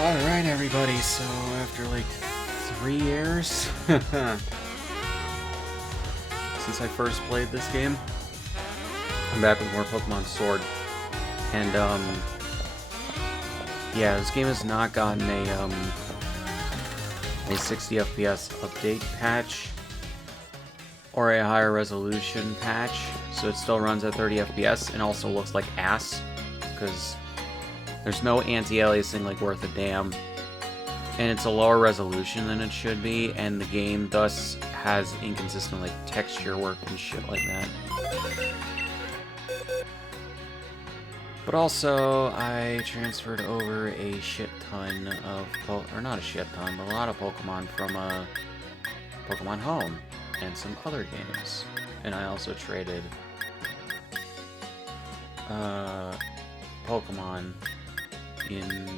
Alright everybody, so after like 3 years since I first played this game, I'm back with more Pokemon Sword. And yeah, this game has not gotten a 60 FPS update patch or a higher resolution patch, so it still runs at 30 FPS and also looks like ass because there's no anti-aliasing like worth a damn, and it's a lower resolution than it should be, and the game thus has inconsistent like texture work and shit like that. But also, I transferred over a shit ton of, or not a shit ton, but a lot of Pokemon from Pokemon Home and some other games. And I also traded Pokemon in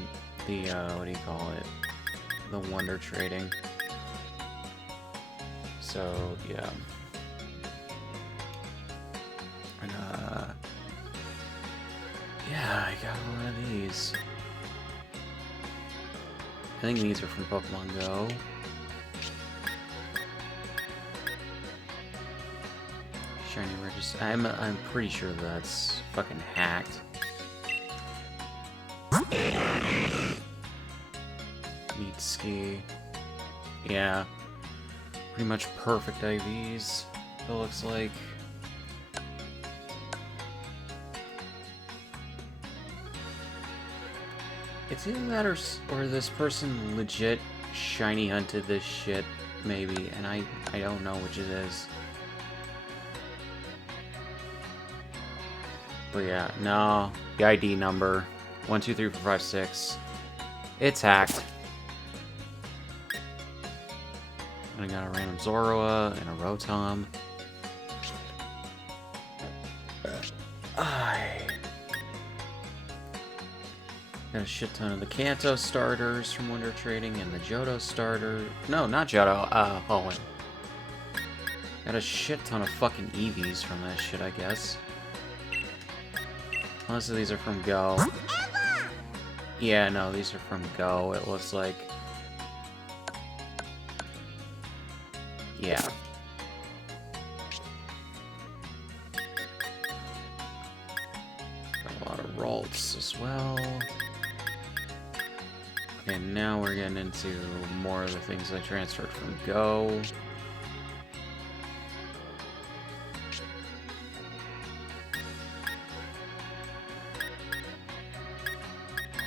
the, what do you call it? The Wonder Trading. So, yeah. And, yeah, I got a lot of these. I think these are from Pokemon Go. Shiny Register. I'm pretty sure that's fucking hacked. Meat Ski. Yeah. Pretty much perfect IVs, it looks like. It's either that or this person legit shiny hunted this shit, maybe, and I don't know which it is. But yeah, no, the ID number 123456. It's hacked. And I got a random Zorua and a Rotom. Got a shit ton of the Kanto starters from Wonder Trading and the Johto starter. No, not Johto, Hoenn. Got a shit ton of fucking EVs from that shit, I guess. Most of these are from Go. Yeah, no, these are from Go, it looks like. Yeah. Got a lot of Ralts as well. Okay, now we're getting into more of the things I transferred from Go.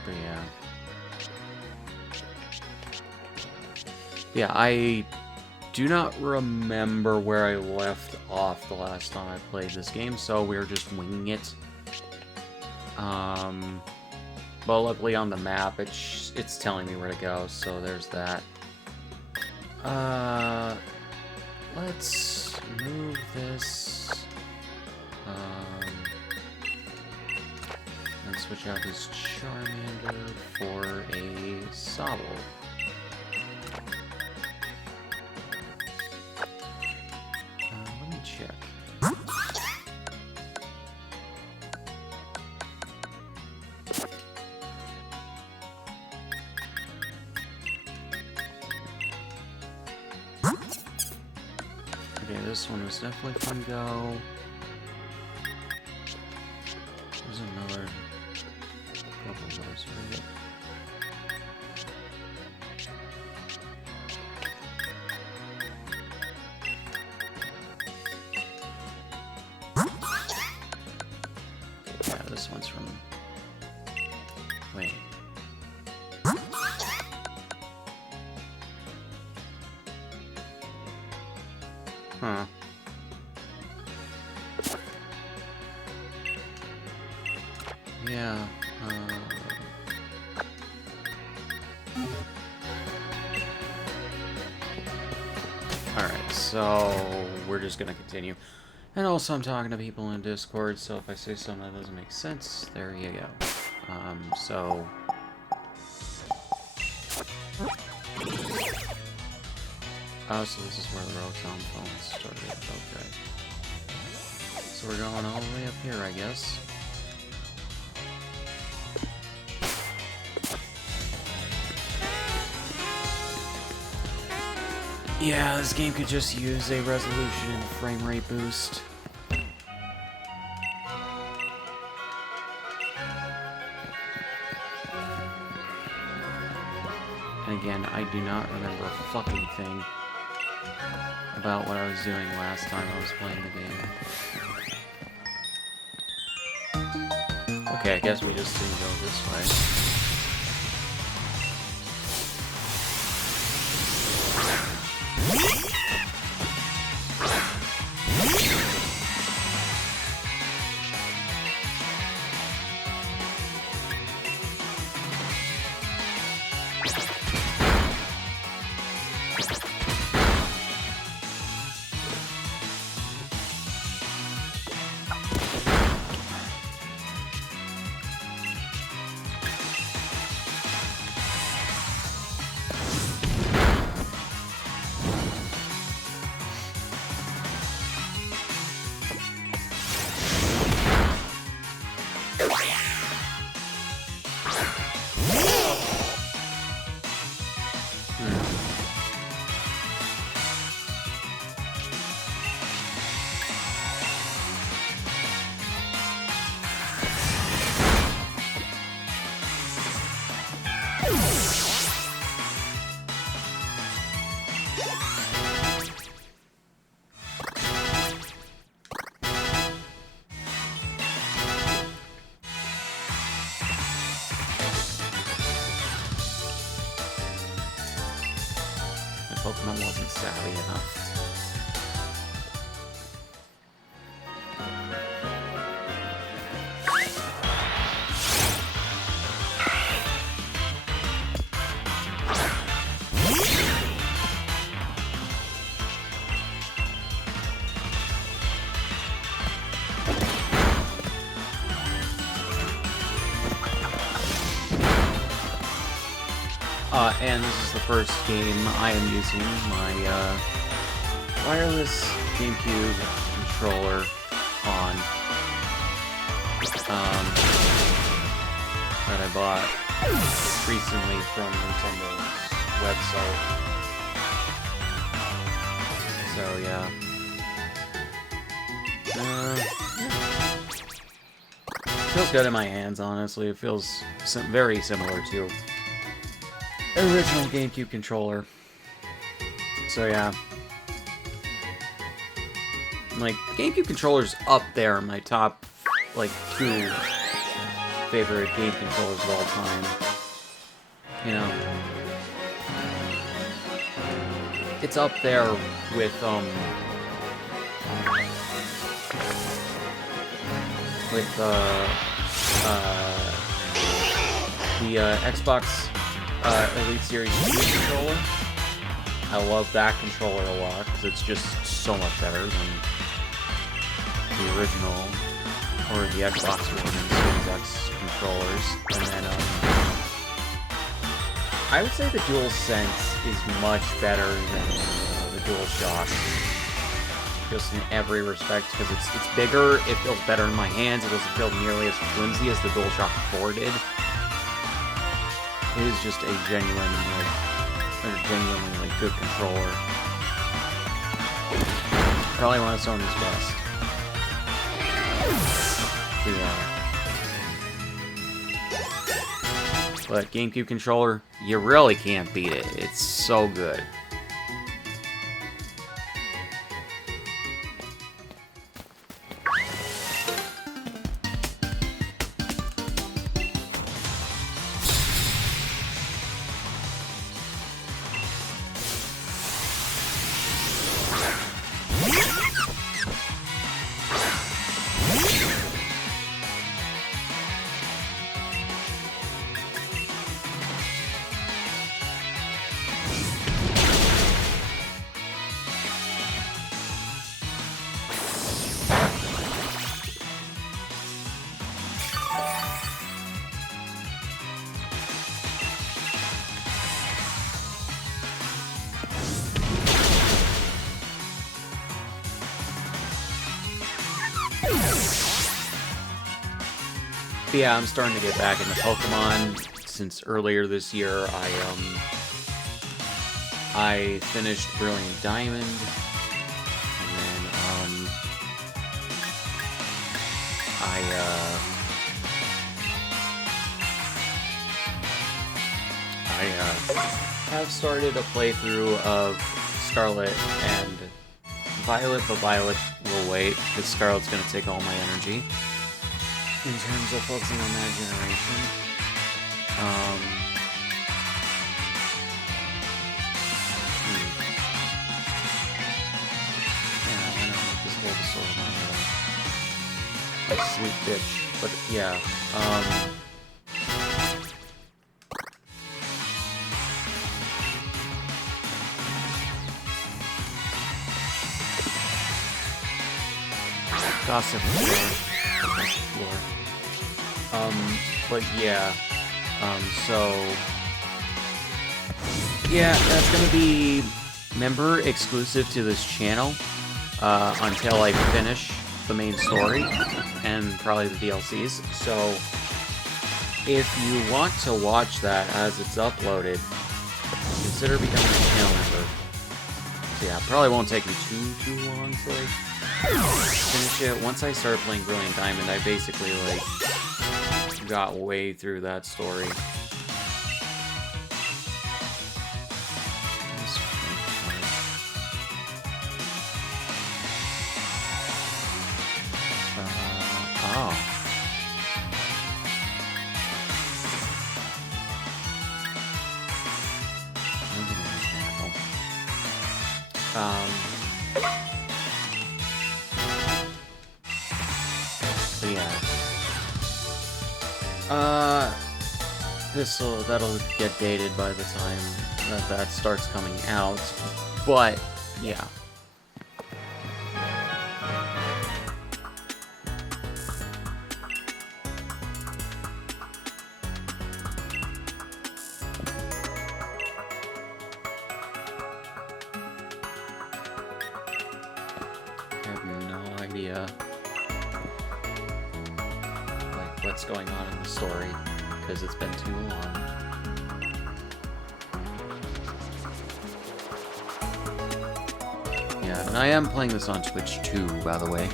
But yeah. Yeah, I do not remember where I left off the last time I played this game, so we're just winging it. But luckily on the map, it's telling me where to go, so there's that. Let's move this. And switch out this Charmander for a Sobble. Let me check. Okay, this one was definitely from Go. There's another couple of those, right? Yeah, this one's from... Wait. Huh. Yeah, alright, so we're just gonna continue. And also I'm talking to people in Discord, so if I say something that doesn't make sense, there you go. So... Oh, so this is where the Rotom phone started, okay. So we're going all the way up here, I guess. Yeah, this game could just use a resolution and frame rate boost. And again, I do not remember a fucking thing about what I was doing last time I was playing the game. Okay, I guess we just didn't go this way. Pokemon wasn't savvy enough. And this is the first game I am using my wireless GameCube controller on that I bought recently from Nintendo's website. So yeah. Feels good in my hands, honestly. It feels very similar to original GameCube controller. So yeah. Like, GameCube controller's up there in my top, like, 2 favorite game controllers of all time. You know. It's up there with, the Xbox Elite Series 2 controller. I love that controller a lot because it's just so much better than the original or the Xbox One and Series X controllers. And then I would say the DualSense is much better than the DualShock, just in every respect, because it's bigger, it feels better in my hands, it doesn't feel nearly as flimsy as the DualShock 4 did. It is just a genuinely good controller. Probably one of Sony's best. Yeah. But GameCube controller, you really can't beat it. It's so good. But yeah, I'm starting to get back into Pokemon. Since earlier this year, I I finished Brilliant Diamond, and then I have started a playthrough of Scarlet and Violet, but Violet will wait, because Scarlet's going to take all my energy in terms of focusing on that generation. Yeah, why not make this Bulbasaur my sweet bitch? But yeah, Gossip Floor. But yeah, so yeah, that's gonna be member exclusive to this channel until I finish the main story and probably the DLCs. So if you want to watch that as it's uploaded, consider becoming a channel member. So yeah, probably won't take me too long to like finish it. Once I started playing Brilliant Diamond, I basically like got way through that story. So yeah. That'll get dated by the time that starts coming out, but yeah. I have no idea like what's going on in the story, because it's been too long. Yeah, and I am playing this on Twitch too, by the way.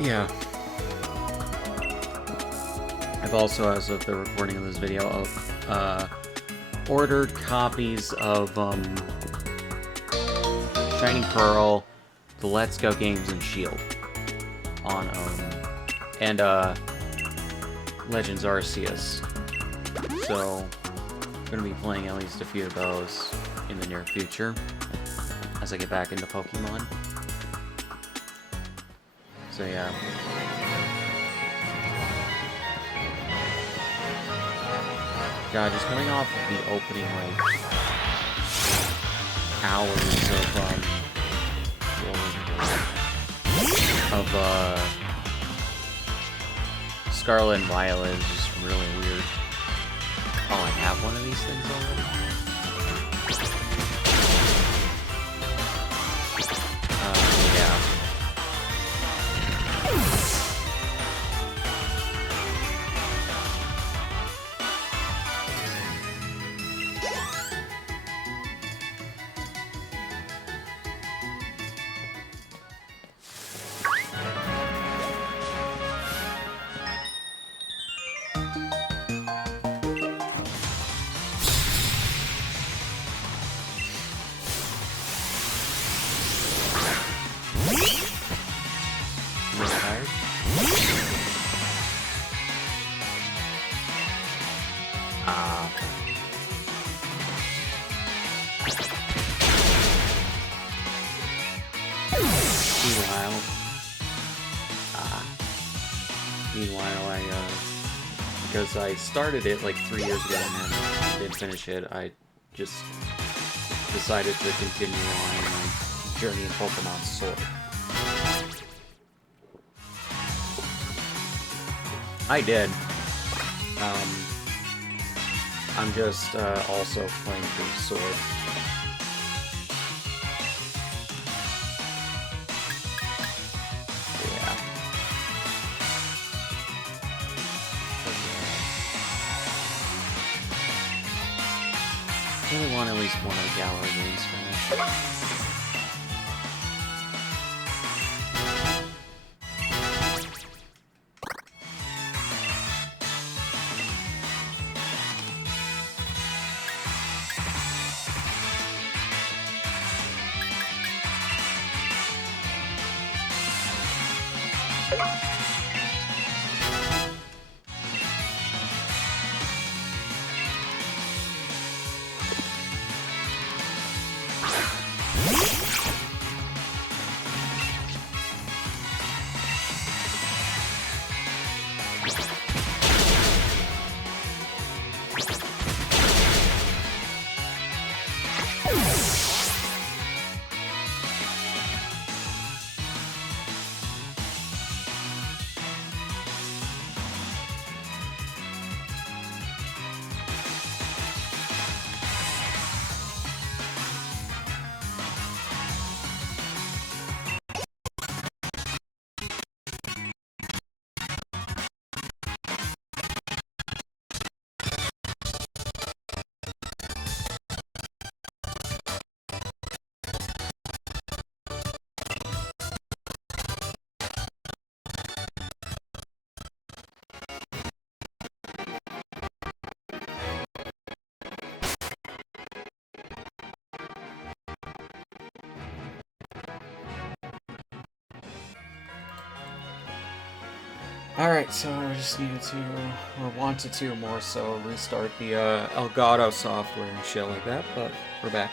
Yeah. I've also, as of the recording of this video, ordered copies of Shining Pearl, the Let's Go games, and Shield on and Legends Arceus. So I'm gonna be playing at least a few of those in the near future as I get back into Pokemon. So yeah. God, just coming off of the opening like hours of Scarlet and Violet is just really weird. Oh, I have one of these things already? Yeah. Meanwhile, because I started it like 3 years ago and didn't finish it, I just decided to continue on my journey in Pokemon Sword. I did. I'm just also playing through Sword. want at least one of the gallery games finished. Alright, so I just needed to, or wanted to more so, restart the Elgato software and shit like that, but we're back.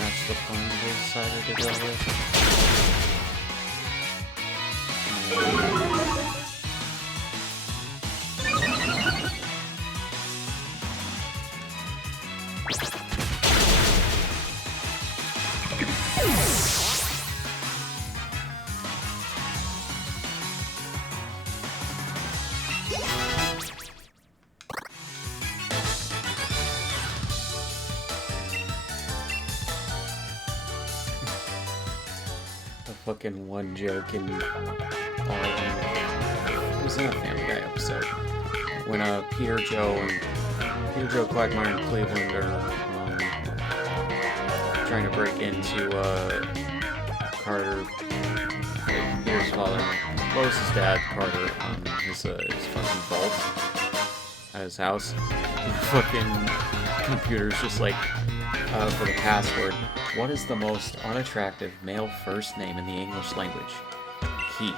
That's the plan they decided to go with. Fucking one joke in it was in a Family Guy episode when Peter, Joe, Quagmire, and Cleveland are trying to break into Carter father, Lois's dad, Carter, on his fucking vault at his house. The fucking computer's just like, for the password, what is the most unattractive male first name in the English language? Keith.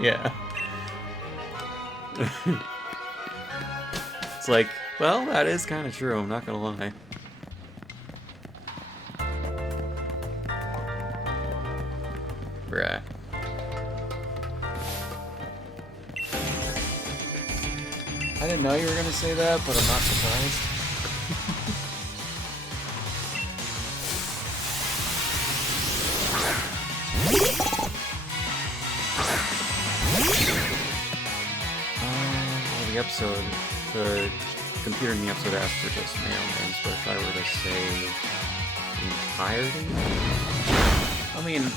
Yeah. It's like, well, that is kind of true, I'm not gonna lie. Bruh. I didn't know you were gonna say that, but I'm not surprised. Well, the episode, the computer in the episode asked for just male names, but if I were to say entirety, I mean, I'm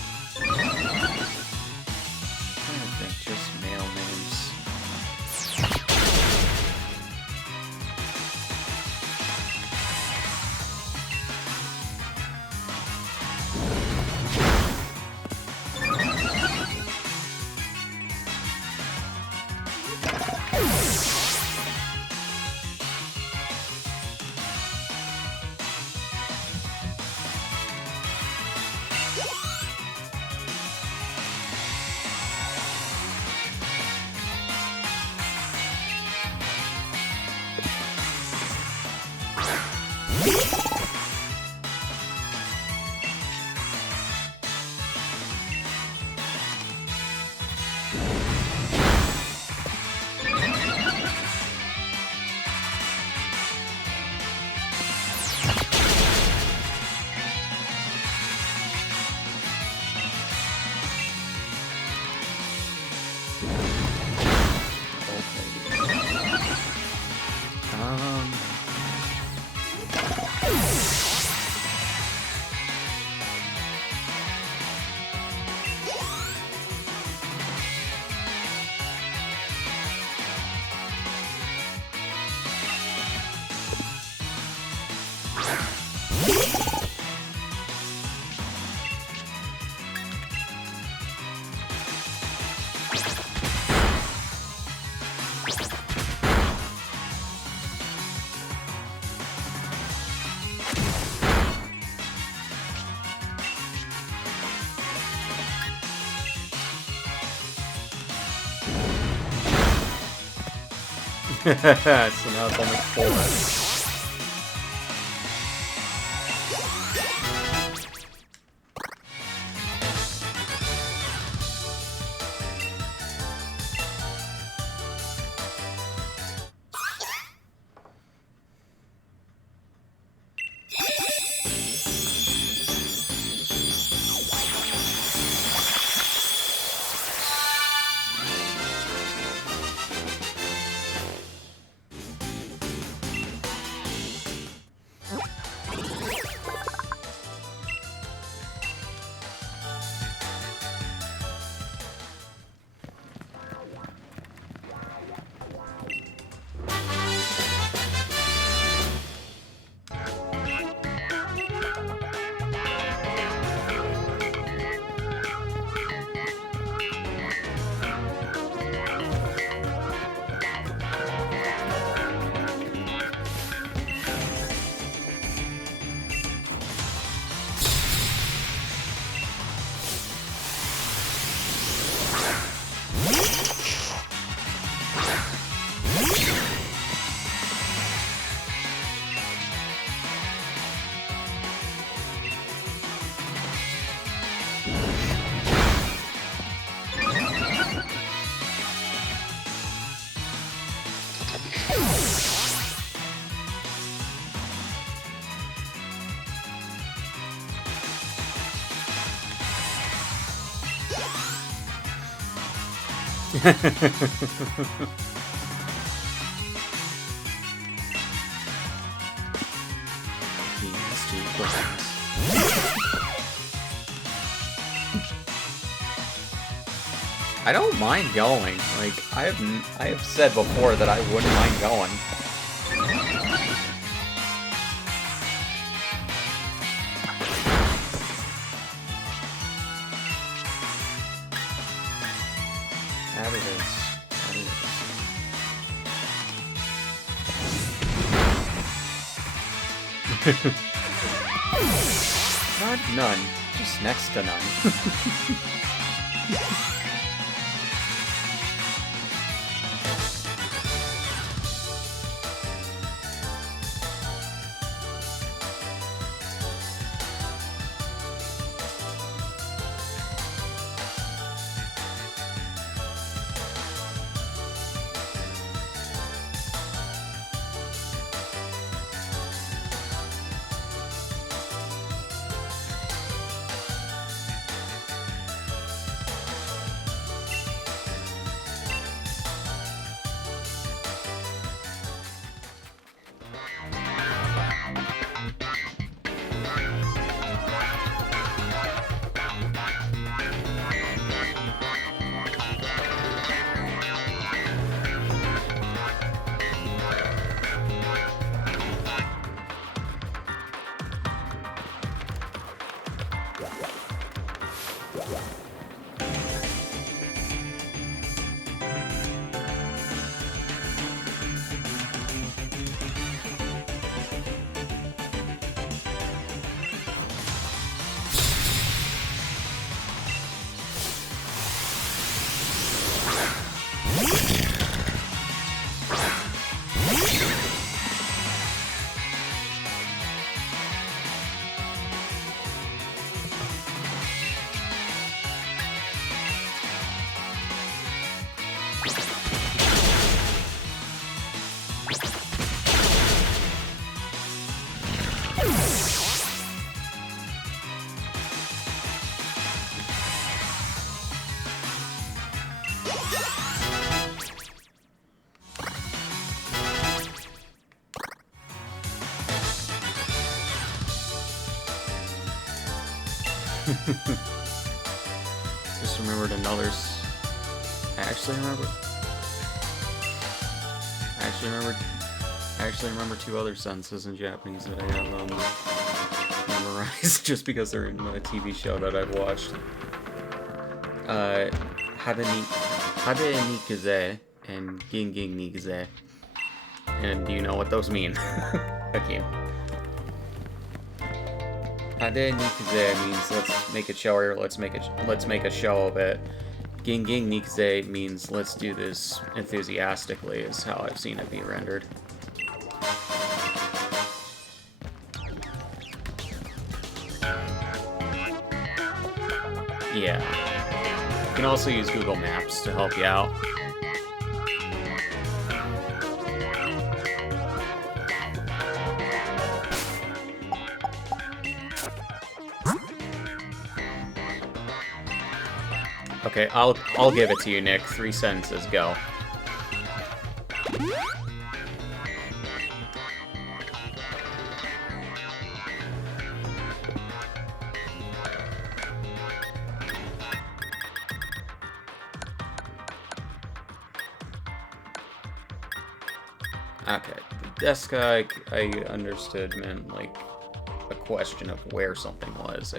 trying to think, just male names. So now it's only 4. I don't mind going. Like, I have said before that I wouldn't mind going. Not none, just next to none. Just remembered another's. I actually remember two other sentences in Japanese that I have memorized just because they're in a TV show that I've watched. Hade ni kuze and Ginging ni kuze. And do you know what those mean? Hakeem. Hade ni kuze means let's make a show, or let's make a show of it. Ginging ni kuze means let's do this enthusiastically, is how I've seen it be rendered. Yeah. You can also use Google Maps to help you out. Okay, I'll give it to you, Nick. 3 sentences, go. Okay, deska I understood meant like a question of where something was.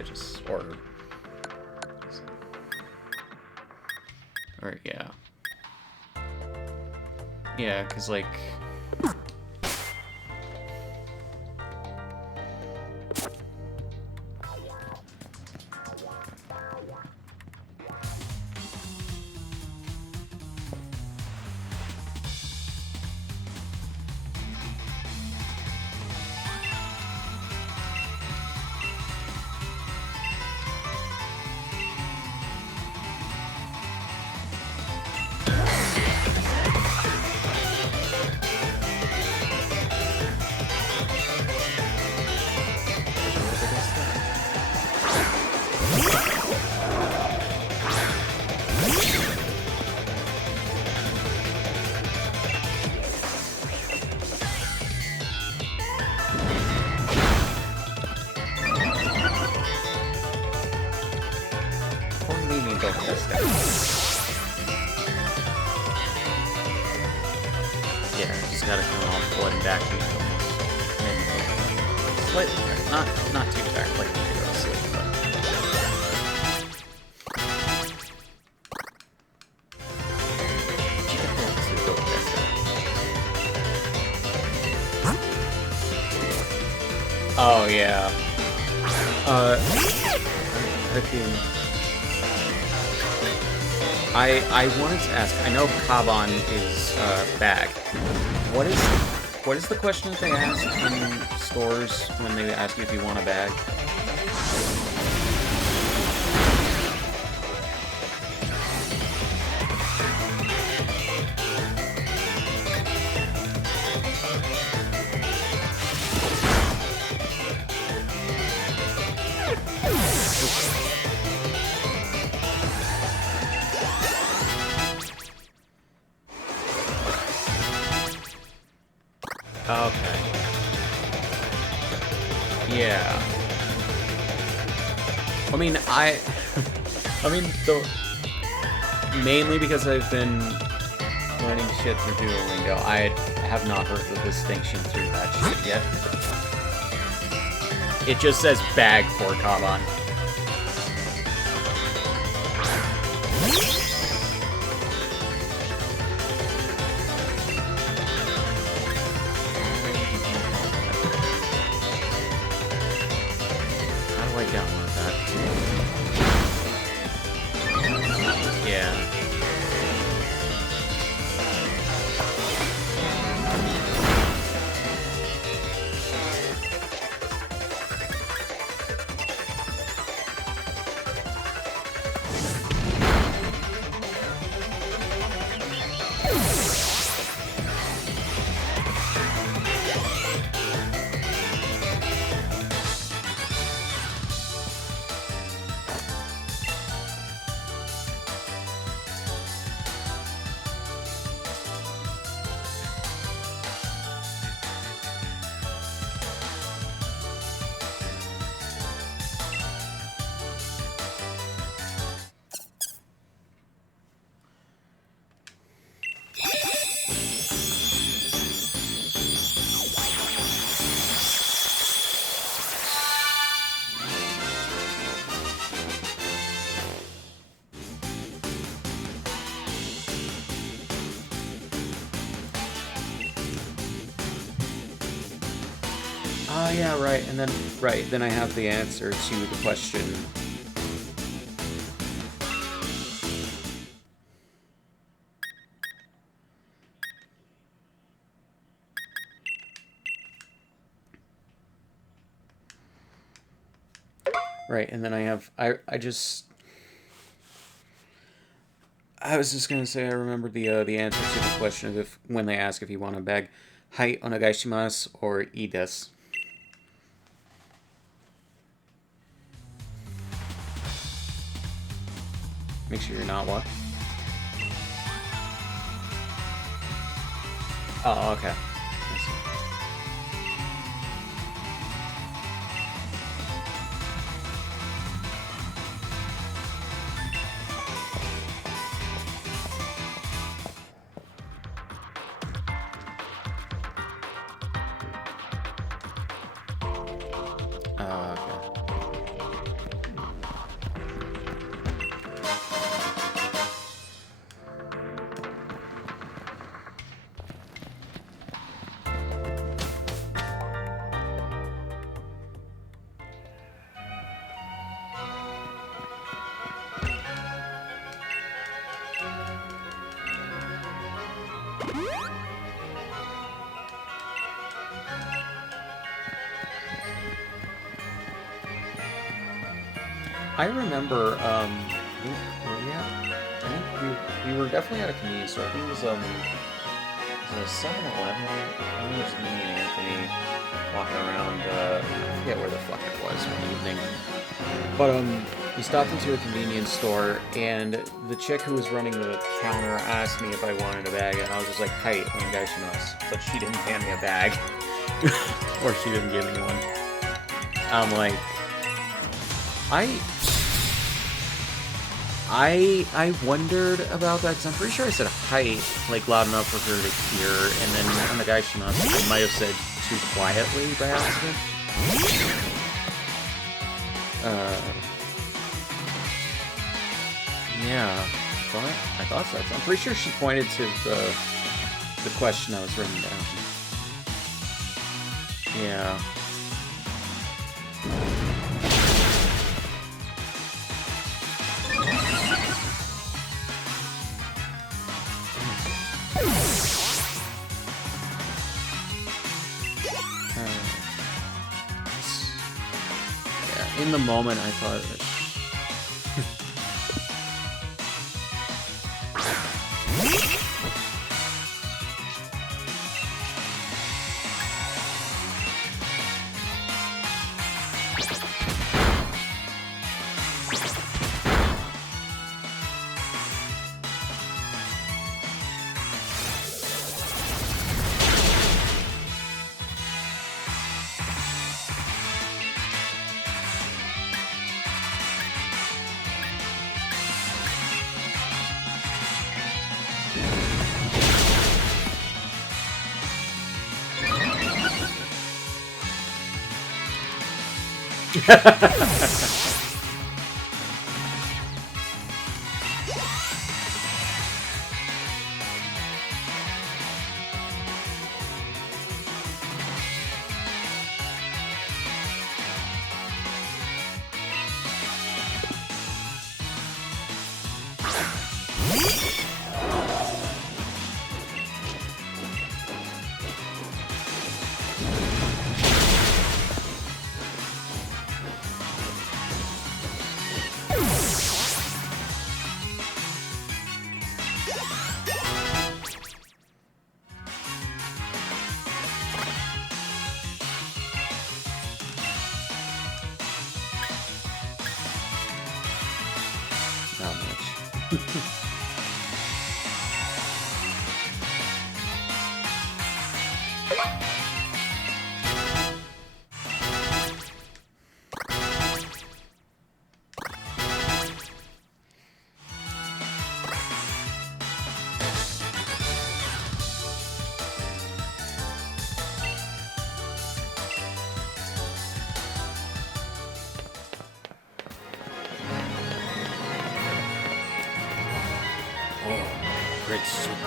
Or yeah. Yeah, cause like yeah, just gotta come off flooding back to slightly, not too dark, like you go to sleep, but yeah. I wanted to ask, I know Kaban is bag. What is the question that they ask in stores when they ask you if you want a bag? Okay. Yeah. I mean, mainly because I've been learning shit through Duolingo, I have not heard the distinction through that shit yet. It just says bag for Kaban. Download that. Yeah. Yeah, right, and then I have the answer to the question. Right, and then I have, I was just gonna say I remember the answer to the question of if, when they ask if you want a bag, hai onegai shimasu or ii desu. Make sure you're not what? Oh, okay. I remember, I think we were definitely at a convenience store. I think it was a 7-Eleven. I think it was me and Anthony walking around, I forget where the fuck it was one evening. But, we stopped into a convenience store, and the chick who was running the counter asked me if I wanted a bag, and I was just like, "Hey, onegai shimasu." But she didn't hand me a bag. Or she didn't give me one. I'm like, I wondered about that, because I'm pretty sure I said height, like, loud enough for her to hear, and then onegai shimasu, I might have said too quietly by accident. Yeah, I thought so. I'm pretty sure she pointed to the question I was writing down. Yeah. In the moment, I thought that. Not much. Great soup.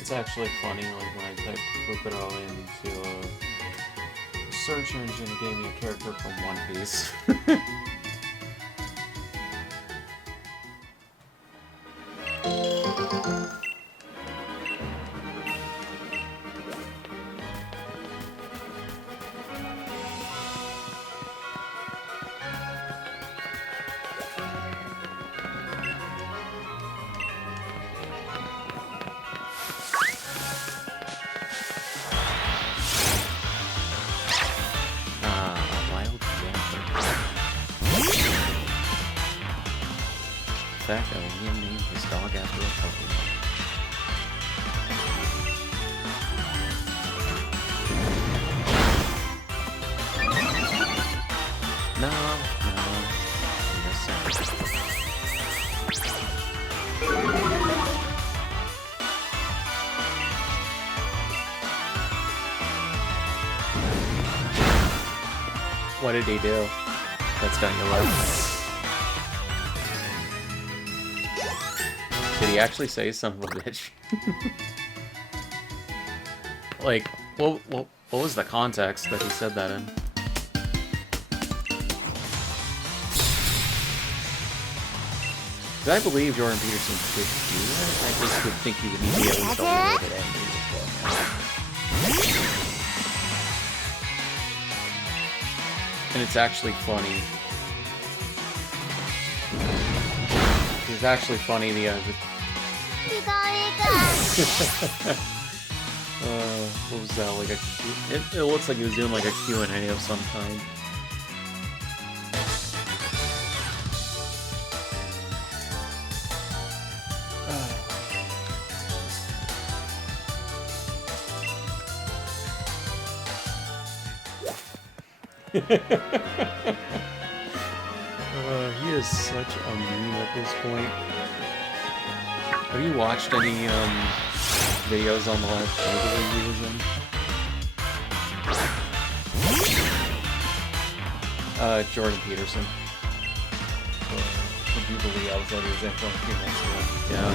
It's actually funny, like when I typed Fukuro into a search engine, it gave me a character from One Piece. The fact that Liam named his dog after a Pokemon. No. Yes, sir. What did he do? That's got you left. Did he actually say son of a bitch? Like, what was the context that he said that in? Did I believe Jordan Peterson could do that? I just would think he would need to be at least a little bit angry before. And it's actually funny. It's actually funny, the What was that, like it looks like he was doing like a Q&A of some kind. He is such a meme at this point. Have you watched any videos on the last show that he was in? Jordan Peterson. Would you believe I was at his info a few minutes ago? Yeah.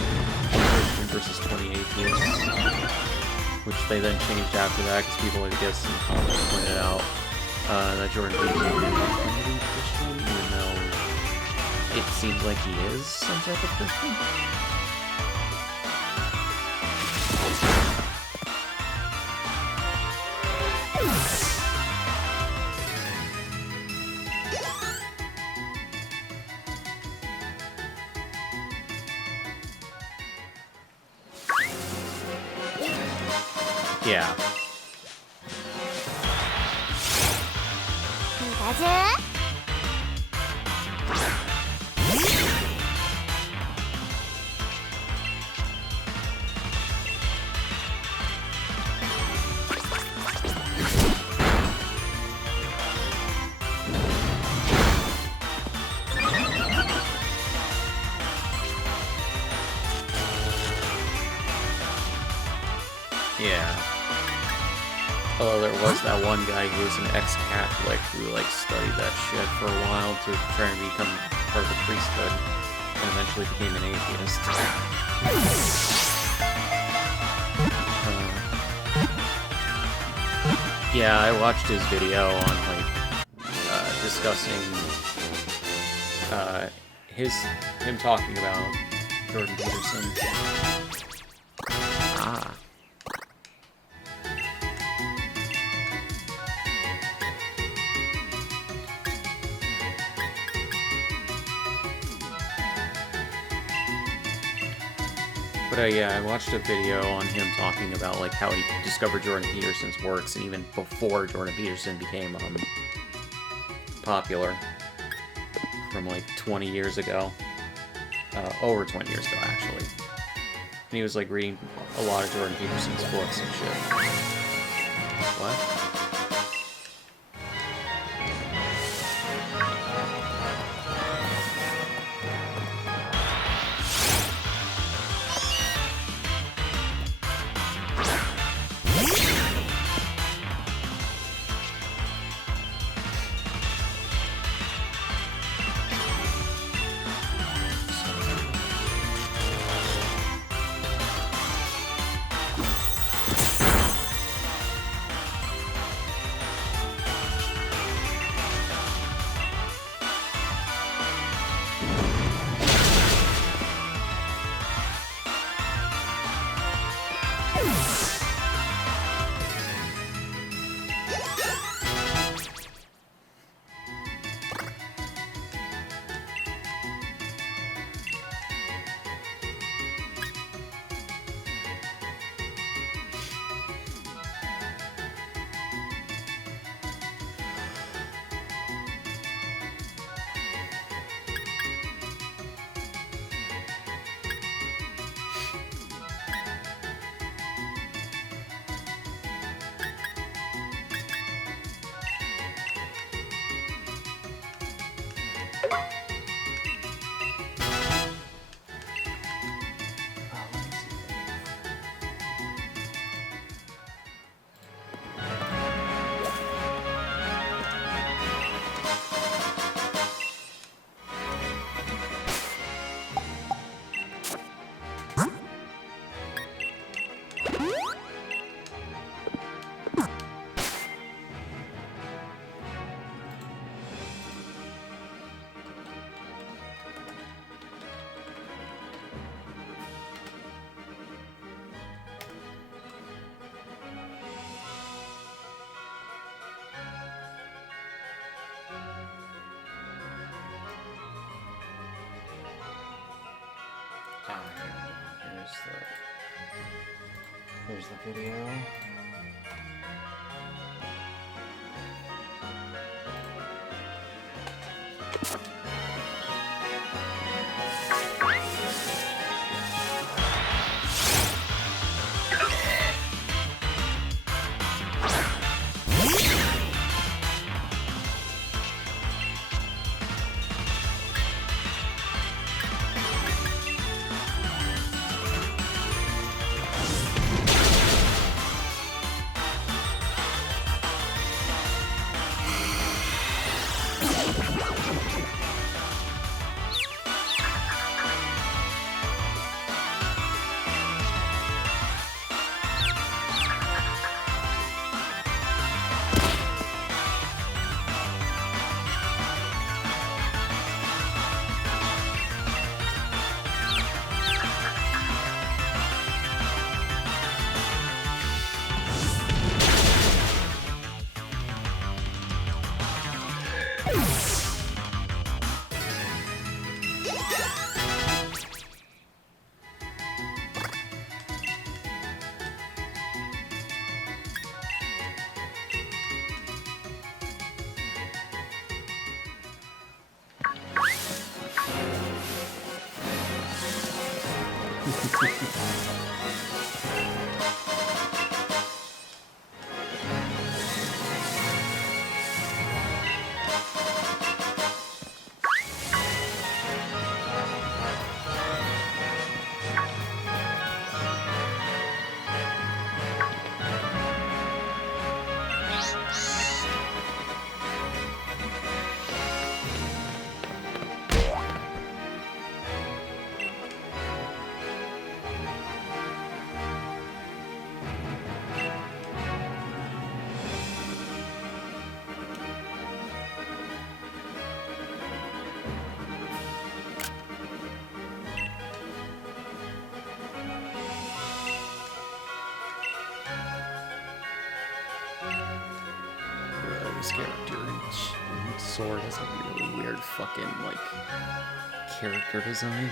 Christian versus 20 atheists. Which they then changed after that because people, I guess, in comments pointed out that Jordan Peterson is not Christian, even though it seems like he is some type of Christian. Yeah. Yeah. Although there was that one guy who was an ex-Catholic who like studied that shit for a while to try and become part of the priesthood, and eventually became an atheist. Yeah, I watched his video on like discussing him talking about Jordan Peterson. Ah. But yeah, I watched a video on him talking about like how he discovered Jordan Peterson's works, and even before Jordan Peterson became popular, from like 20 years ago, over 20 years ago actually. And he was like reading a lot of Jordan Peterson's books and shit. What? Here's the video. This character in Sword has a really weird fucking, like, character design.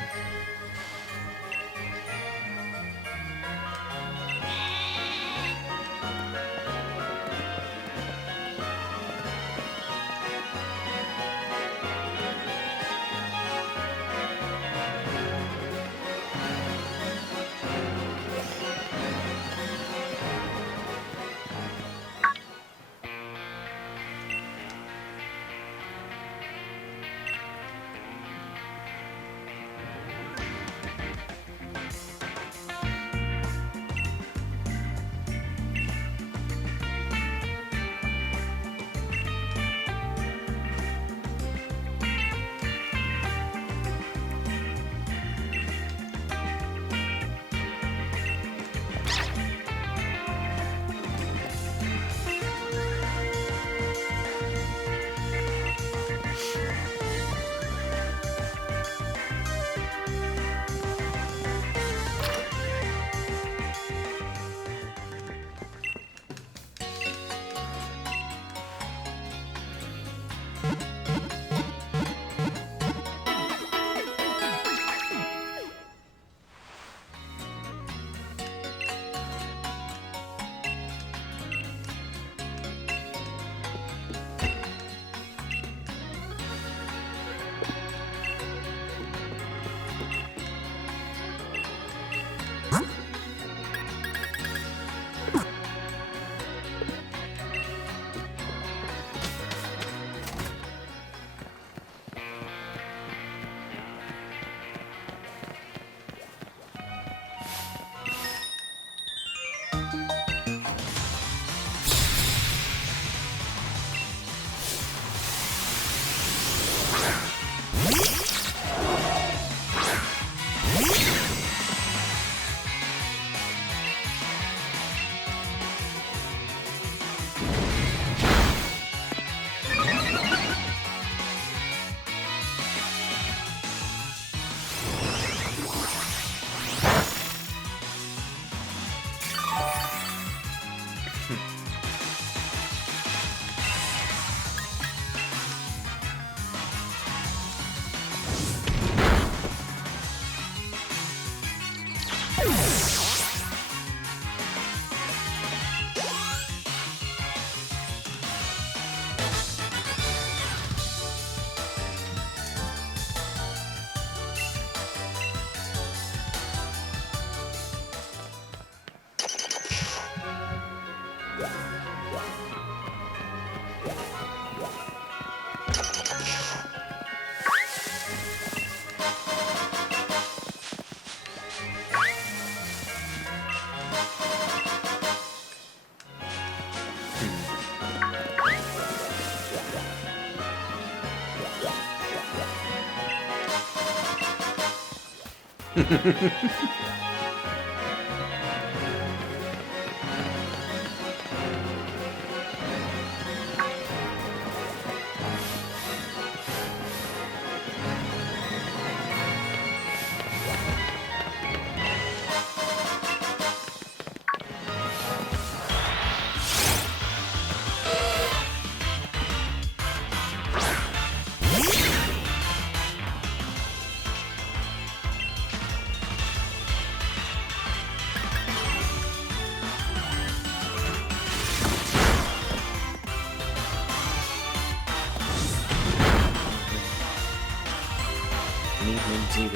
Evening TV.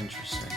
Interesting.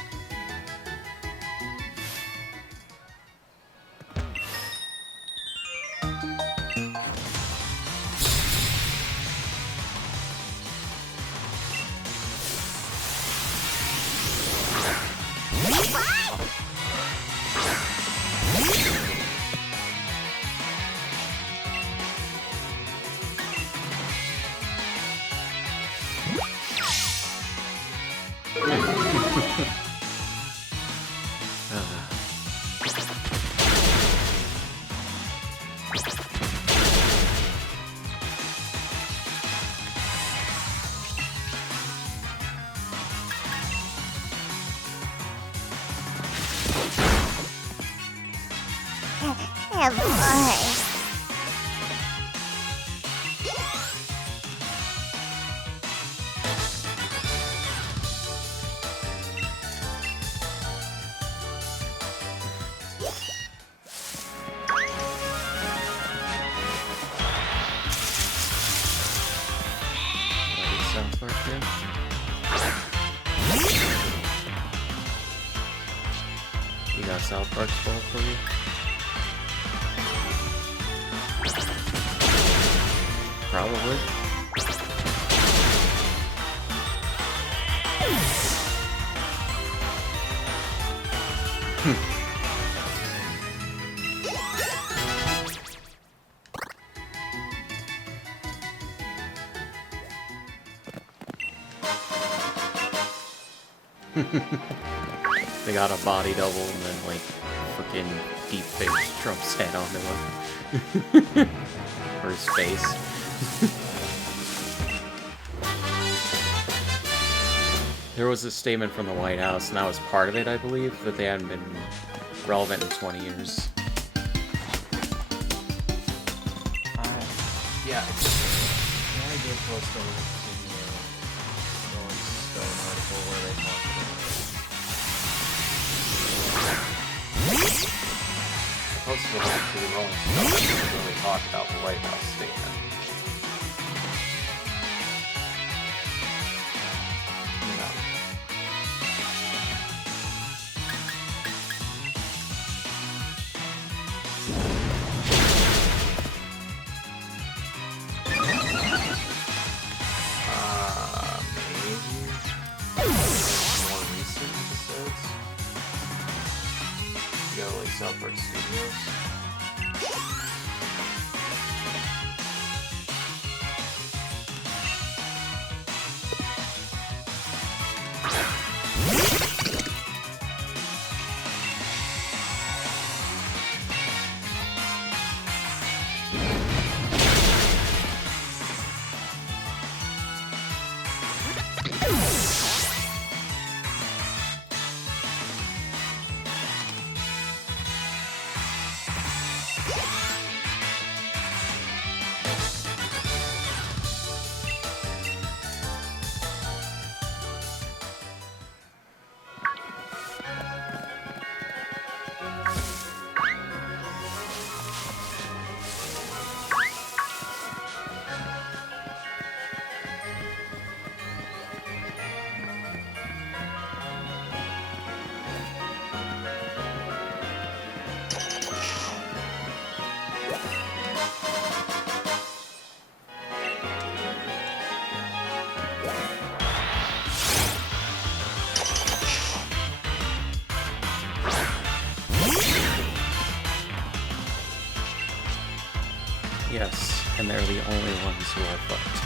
Oh boy. South Park here. You got South Park spoiled for you? Probably. They got a body double and then like fucking deep face Trump's head onto him. Or his face. There was a statement from the White House, and that was part of it, I believe, that they hadn't been relevant in 20 years. Yeah, I did post a link to the Rolling Stone article where they talked about it. I posted a link to the Rolling Stone article where they talked about the White House statement. South Park Studios. Yes, and they're the only ones who are fucked.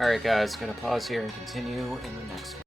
Alright guys, gonna pause here and continue in the next one.